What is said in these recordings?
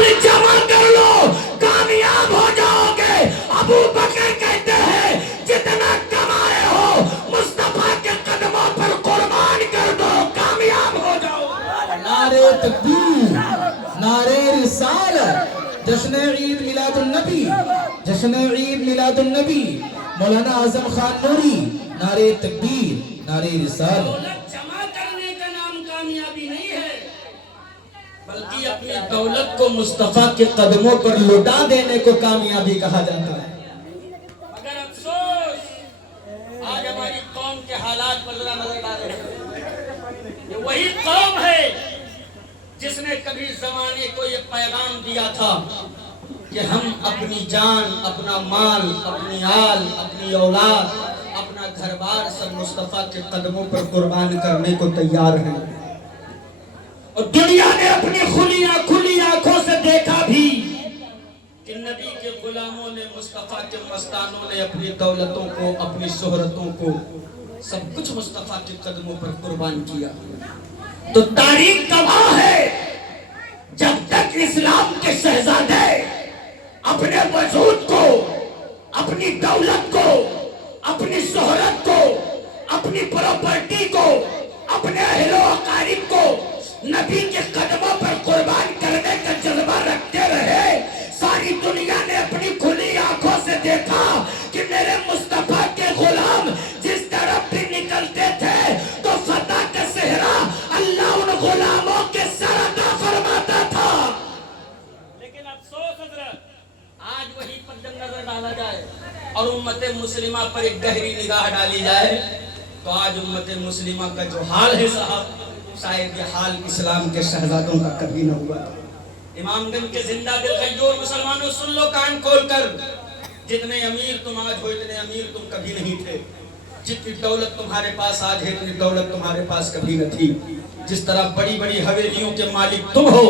مال جمع کر لو کامیاب ہو جاؤ گے. ابو بکر کہتے ہیں جتنا کمائے ہو مصطفیٰ کے قدموں پر قربان کر دو, کامیاب ہو جاؤ. نعرے تکبیر, نعرے رسالت, جشن عید میلاد النبی, جشن عید میلاد النبی, مولانا اعظم خان نوری. نعرے تکبیر, نعرے رسالت. دولت جمع کرنے کا نام کامیابی نہیں ہے, بلکہ اپنی دولت کو مصطفیٰ کے قدموں پر لٹا دینے کو کامیابی کہا جاتا ہے. مگر افسوس آج ہماری قوم کے حالات پر ذرا نظر ڈالیں. یہ وہی قوم ہے جس نے کبھی زمانے کو یہ پیغام دیا تھا کہ ہم اپنی جان, اپنا مال, اپنی آل, اپنی اولاد, اپنا گھر بار سب مصطفیٰ کے قدموں پر قربان کرنے کو تیار ہیں. اور دنیا نے اپنی کھلی آنکھوں سے دیکھا بھی کہ نبی کے غلاموں نے, مصطفیٰ کے مستانوں نے اپنی دولتوں کو, اپنی شہرتوں کو, سب کچھ مصطفیٰ کے قدموں پر قربان کیا. تو تاریخ گواہ ہے جب تک اسلام کے شہزادے اپنے وجود کو, اپنی دولت کو, اپنی شہرت کو, اپنی پراپرٹی کو, اپنے اہل و اقارب کو نبی کے قدموں پر قربان کرنے کا جذبہ رکھتے رہے, ساری دنیا نے اپنی کھلی آنکھوں سے دیکھا کہ میرے مصطفیٰ کے غلام جس طرف بھی نکلتے تھے تو فتح کا صحرا اللہ ان غلاموں کے سر عطا فرماتا تھا. لیکن افسوس حضرت, آج وہی پر جب نظر ڈالا جائے اور امت مسلمہ پر ایک گہری نگاہ ڈالی جائے تو آج امت مسلمہ کا جو حال ہے صاحب, شاید یہ حال اسلام کے شہزادوں کا کبھی نہ ہوا. امام گنج کے زندہ دل غیور مسلمانوں سن لو کان کھول کر, جتنے امیر تم آج ہو اتنے امیر تم کبھی نہیں تھے. جتنی دولت تمہارے پاس آج ہے اتنی دولت تمہارے پاس کبھی نہ تھی. جس طرح بڑی بڑی حویلیوں کے مالک تم ہو,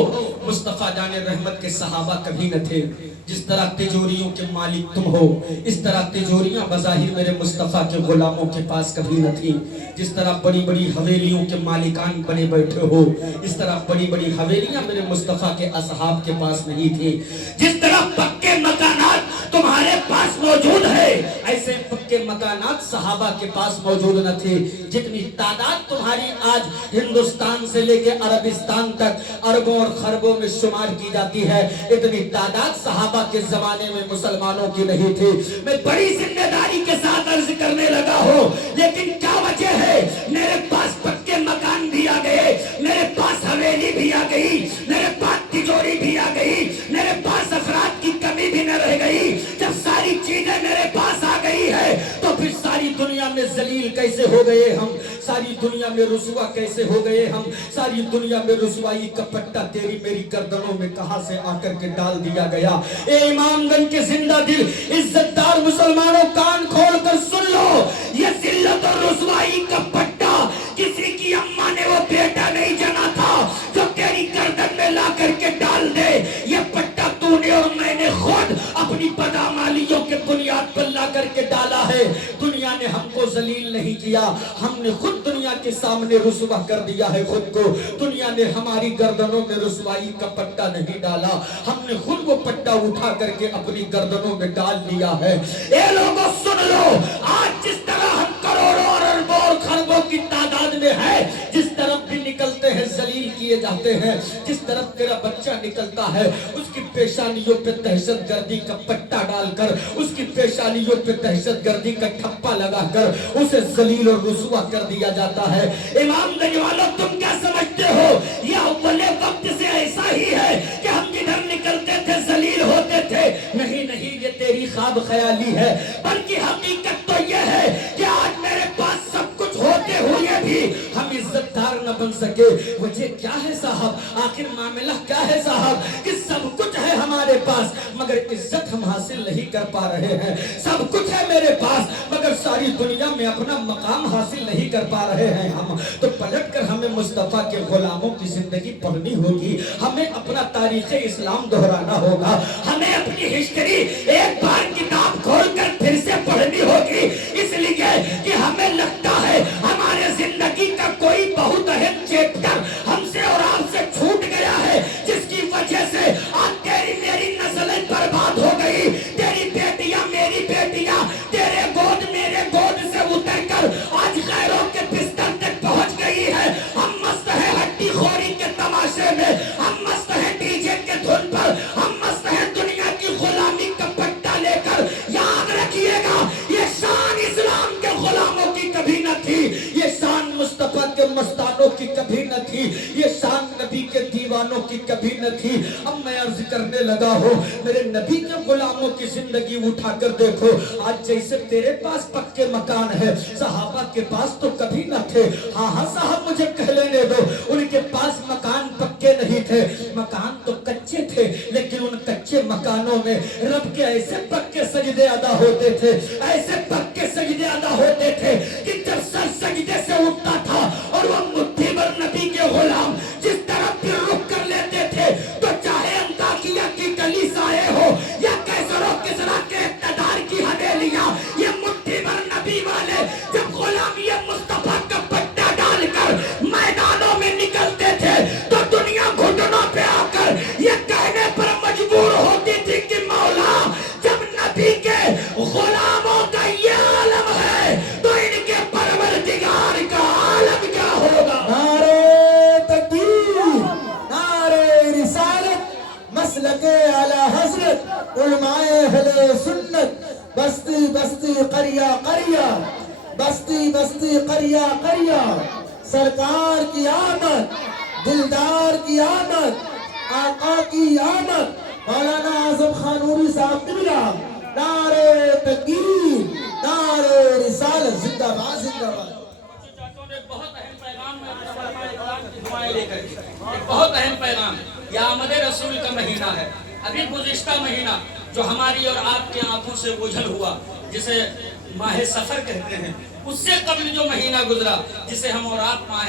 مصطفیٰ جان رحمت کے صحابہ کبھی نہ تھے. جس طرح تجوریوں کے مالک تم ہو, اس طرح تجوریاں بظاہر میرے مصطفیٰ کے غلاموں کے پاس کبھی نہ تھی. جس طرح بڑی بڑی حویلیوں کے مالکان بنے بیٹھے ہو, اس طرح بڑی بڑی حویلیاں میرے مصطفیٰ کے اصحاب کے پاس نہیں تھی. جس طرح پکے مکانات تمہارے پاس موجود ہے, ایسے پکے مکانات صحابہ کے پاس موجود نہ تھے. جتنی تعداد تمہاری آج ہندوستان سے لے کے عربستان تک اربوں اور خربوں میں شمار کی جاتی ہے, اتنی تعداد صحابہ کے زمانے میں مسلمانوں کی نہیں تھی. میں بڑی ذمہ داری کے ساتھ عرض کرنے لگا ہوں, لیکن کیا وجہ ہے, میرے پاس پکے مکان بھی آ گئے, میرے پاس حویلی بھی آ گئی, میرے پاس تجوری بھی آ گئی, میرے پاس افراد کی کمی بھی نہ رہ گئی. جب ساری چیزیں میرے پاس آ گئی ہے تو پھر ساری دنیا میں ذلیل کیسے ہو گئے ہم, ساری دنیا میں رسوا کیسے ہو گئے ہم, ساری دنیا میں رسوائی کا پٹا تیری میری گردنوں میں کہاں سے آ کر کے ڈال دیا گیا. اے امام گنج کے زندہ دل عزت دار مسلمانوں کان کھول کر سن لو, یہ ذلت اور رسوائی کا پٹا کسی کی اماں نے وہ بیٹا نہیں جنا تھا جو تیری گردن میں لا کر کے ڈال دے. یہ پٹا تو نے اور میں نے خود اپنی بدعمالیوں کے بنیاد پر لا کر کے ڈالا ہے. دنیا نے ہم کو ذلیل نہیں کیا, ہم نے خود دنیا کے سامنے رسوا کر دیا ہے خود کو. دنیا نے ہماری گردنوں میں رسوائی کا پٹا نہیں ڈالا, ہم نے خود وہ پٹا اٹھا کر کے اپنی گردنوں میں ڈال لیا ہے. اے لوگوں سن لو, آج جس طرح ہم کروڑوں اور اربوں اور خربوں کی تعداد میں ہے, جس طرف بھی نکلتے ہیں ذلیل کیے جاتے ہیں. جس طرف تیرا بچہ نکلتا ہے اس کی پیشانیوں پہ دہشت گردی کا پٹا ڈال کر, اس کی پیشانیوں پہ دہشت گردی کا ٹھپا لگا کر اسے ذلیل اور رسوا کر دیا جاتا ہے. امام گنج والوں تم کیا سمجھتے ہو, یہ اول وقت سے ایسا ہی ہے کہ ہم جدھر نکلتے تھے ذلیل ہوتے تھے؟ نہیں نہیں, یہ تیری خواب خیالی ہے, بلکہ حقیقت تو یہ ہے کہ آج میرے پاس سب کچھ ہوتے ہوئے بھی ہم عزت دار نہ بن سکے. وجہ کیا ہے صاحب, آخر معاملہ کیا ہے صاحب, کہ سب کچھ ہے ہمارے پاس مگر عزت ہم حاصل نہیں کر پا رہے ہیں. سب کچھ ہے میرے پاس مگر ساری دنیا میں اپنا مقام حاصل نہیں کر پا رہے ہیں ہم. تو پلٹ کر ہمیں مصطفیٰ کے غلاموں کی زندگی پڑھنی ہوگی, ہمیں اپنا تاریخ اسلام دہرانا ہوگا, ہمیں اپنی ہسٹری ایک بار کتاب کھول کر پھر سے پڑھنی ہوگی. اس لیے کہ ہمیں لگتا ہے ہمارے زندگی کا کوئی بہت اہم چیپٹر ہم سے اور آپ سے چھوٹ گیا ہے, جس کی وجہ سے آج दीवानों की कभी न थी। अब मैं अर्ज करने लगा हूँ, मेरे नबी के गुलामों की जिंदगी उठाकर देखो। आज जैसे तेरे पास पक्के मकान है, सहाबा के पास तो कभी न थे। हाँ हाँ साहब, मुझे कह लेने दो, उनके पास मकान पक्के नहीं थे, मकान तो कच्चे थे, लेकिन उन कच्चे मकानों में रब के ऐसे पक्के सजदे अदा होते थे, ऐसे पक्के सजदे अदा होते थे कि जब सर सजदे से उठता था और वो मुट्ठी भर नबी के गुलाम जिस तरफ भी रुख कर लेते थे, तो चाहे अंताकिया की कलीसियाएं हो या कैसरो किसरा के इक़्तिदार की हवेलियां, ये मुट्ठी भर नबी वाले जब गुलामी मुस्तफा का पट्टा डालकर मैदानों में निकलते थे, तो दुनिया घुटनों पे आकर ये कहने पर मजबूर होती थी कि मौला, जब नबी के गुलामों का ये आलम है तो इनके परवरदिगार का आलम क्या होगा। नारे तकबीर, नारे रिसालत, मसलके आला हजरत, उलमाए अहले सुन्नत, बस्ती बस्ती करिया करिया, बस्ती बस्ती करिया करिया, सरकार की आमद, दिलदार की आमद, आका की आमद, मौलाना आजम खान नूरी साहब किबला, नारे तकबीर, नारे रिसालत, जिंदाबाद जिंदाबाद। बहुत अहम पैगाम की दुआएं लेकर एक बहुत अहम पैगाम, यह आमद रसूल का महीना है। अभी गुज़िश्ता महीना जो हमारी और आपके आंखों से ओझल हुआ, जिसे माह सफर कहते हैं, उससे कबल जो महीना गुजरा जिसे हम और आप माह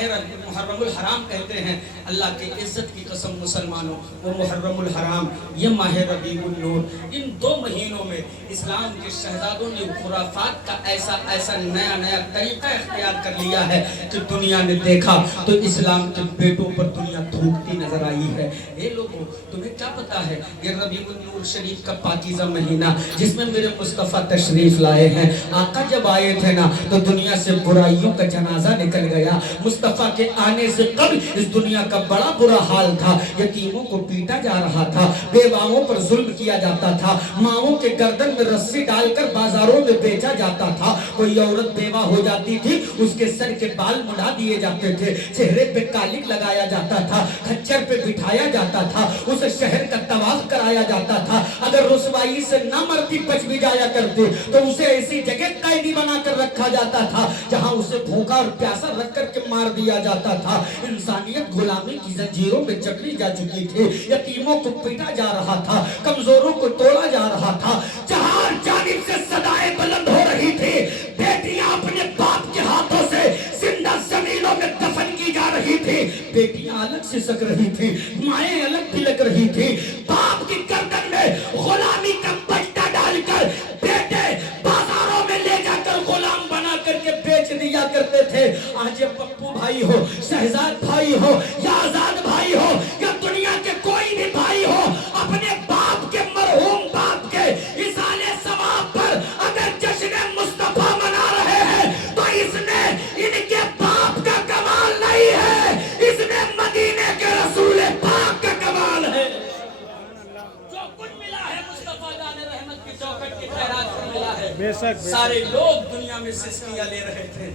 मुहर्रमुल हराम कहते हैं, अल्लाह की इज्जत की कसम मुसलमानों, वो मुहर्रमुल हराम, ये माह रबीउन नूर, इन दो महीनों में इस्लाम के शहजादों ने खुराफात का ऐसा ऐसा नया नया तरीका इख्तियार कर लिया है कि दुनिया ने देखा तो इस्लाम के बेटों पर दुनिया थूकती नजर आई है। ये लोगों, तुम्हें क्या पता है, ये रबीउन नूर शरीफ का पाकीज़ा महीना जिसमें मेरे मुस्तफ़ा तशरीफ लाए हैं, आका जब आए थे ना तो दुनिया से बुराइयों का जनाजा निकल गया। मुस्तफ़ा के आने से कबल इस दुनिया का बड़ा बुरा हाल था, यतीमों को पीटा जा रहा था, बेवाओं पर जुल्म किया जाता था, माओं के गर्दन में रस्सी डालकर बाजारों में बेचा जाता था। कोई औरत बेवा हो जाती थी, उसके सर के बाल मुड़ा दिए जाते थे, चेहरे पे कालिक लगाया जाता था, खच्चर पे बिठाया जाता था, उसे शहर का तवाफ कराया जाता था। अगर रुसवाई से न मरती बच भी जाया करती तो उसे ऐसी जगह कैदी बनाकर रखा जाता था जहां उसे भूखा और प्यासा रख करके मार दिया जाता था। इंसानियत गुलामी की जंजीरों में जकड़ी जा चुकी थी, यतीमों को पीटा जा रहा था, कमजोरों को तोड़ा जा रहा था, चार जानिब से सदाएं बुलंद हो रही थी, बेटियां अपने बाप के हाथों से जिंदा जमीनों में दफन की जा रही थी, बेटियां अलग सिसक रही थी, माएं अलग तिलक रही थी, बाप की गर्दन में गुलामी का पट्टा डालकर बेटे बाजारों में ले जाकर गुलाम बना करके बेच दिया करते थे। आज ये पप्पू भाई हो, शहजाद भाई हो या आजाद भाई हो या दुनिया के कोई भी भाई हो, अपने बाप के मरहूम बाप के इसाले सवाब पर अगर जश्न मुस्तफा मना रहे हैं तो इसमें इनके बाप का कमाल नहीं है, इसमें मदीने के रसूल पाक का कमाल है। जो कुछ मिला है मुस्तफा जाने रहमत की चौखट की खैरात से मिला है। बेशक सारे लोग दुनिया में सिस्कियां ले रहे थे,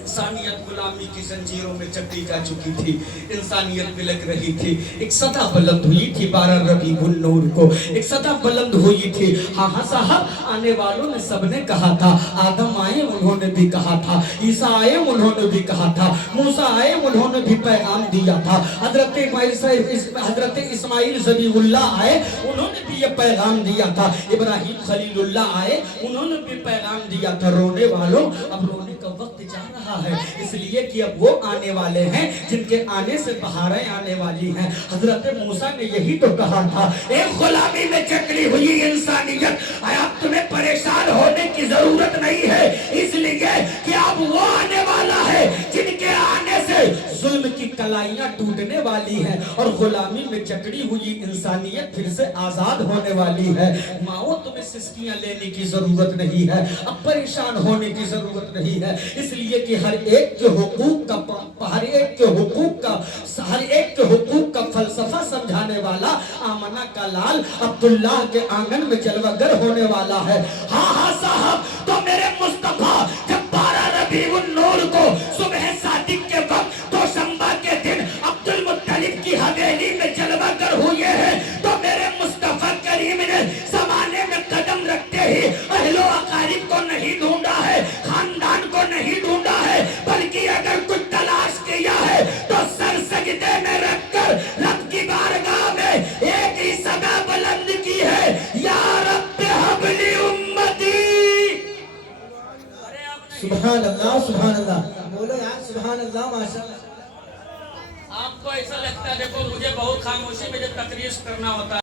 इंसानियत गुलामी की जंजीरों में जकड़ी जा चुकी थी, इंसानियत बिलक रही थी। एक सदा बुलंद हुई थी 12 रबीउन नूर को, एक सदा बुलंद हुई थी। हाँ हाँ साहब, आने वालों ने सबने कहा था, आदम आए उन्होंने भी कहा था, ईसा आए उन्होंने भी कहा था, मूसा आए उन्होंने भी पैगाम दिया था, हजरत इस्माइल ज़बीहुल्लाह आए उन्होंने भी ये पैगाम दिया था, इब्राहिम खलीलुल्लाह आए उन्होंने भी पैगाम दिया था। रोने वालों, अब रोने का वक्त जा रहा है, इसलिए कि अब वो आने वाले हैं जिनके आने से बहारें आने वाली हैं। हजरत मूसा ने यही तो कहा था, एक गुलामी में जकड़ी हुई इंसानियत, अब तुम्हें परेशान होने की जरूरत नहीं है, इसलिए कि अब वो आने वाला है जिनके आने से जुल्म की कलाइयां टूटने वाली हैं और गुलामी में जकड़ी हुई इंसानियत फिर से आजाद होने वाली है। माओ, तुम्हें सिस्कियां लेने की जरूरत नहीं है, अब परेशान होने की जरूरत नहीं है, इसलिए कि हर एक के हुकूक का फलसफा समझाने वाला आमना का लाल अब्दुल्लाह के आंगन में जलवागर होने वाला है। हाँ हाँ साहब, तो मेरे मुस्तफा जब 12 रबीउन नूर को सुबह सादिक के वक्त दोशंबा के दिन अब्दुल मुत्तलिब की हवेली में بلند کی ہے، یا رب حبلی امتی۔ سبحان اللہ سبحان اللہ، بولو یار سبحان اللہ ماشاءاللہ۔ آپ کو ایسا لگتا ہے، دیکھو مجھے بہت خاموشی میں جب تقریر کرنا ہوتا ہے